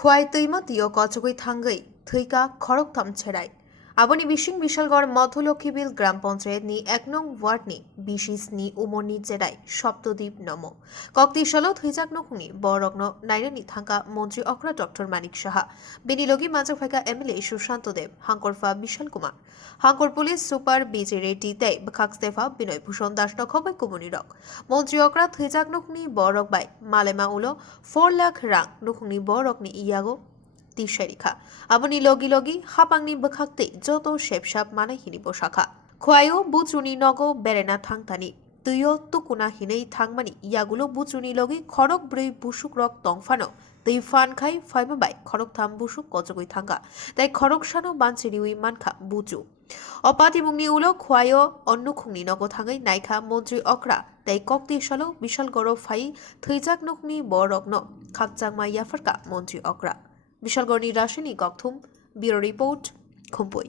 Khowai Twima tiyo Kochogwi thangai Thwika Khorok Tham Cherai Aboni Bishing Bishalgor Motholokhibil গ্রাম পঞ্চায়েত নি ১ নং word নি বিশিস নি উমরনি জেরাই সপ্তদ্বীপ নম কক্তি সালত হিজাক নখুনি বরগ্ন নাইরানি থাকা মন্ত্রী অকরা ডক্টর মানিক সাহা বিনিলগি মাজাফাইকা এমএলএ সুশান্ত দেব হাঙ্করফা বিশাল কুমার হাঙ্কর পুলিশ সুপার বিজে রেড্ডি তাই বখাকস্তেফা বিনয় ভূষণ দাস নখবাই কুমনি রক মন্ত্রী অকরা হিজাক নখনি বরক বাই মালেমা উলো 4 লাখ রাং নখুনি বরক নি ইয়াগো Tisharika. Aboni logi hapangni bakakte joto shepshap mana hinibo shaka. Khowai butruni nogo berena thangtani. Tuyo tukuna hinei thangmani yagulo butruni logi Khorok brei busuk rok tongfano. Tui fan khai faima bai Khorok tham busuk Kochogwi thanga. Tai Khorok shano bansiriwi manka buju. Opati mungni ulo Khowai Nukhugni nogo thangai naikha montri okra. Tai kokti shalo bishal goro fai thwijak nukni borokno. Khakchangma yafarka montri okra. Bishalgarh রাসায়নিক অক্থম bureau report খুম্পুই।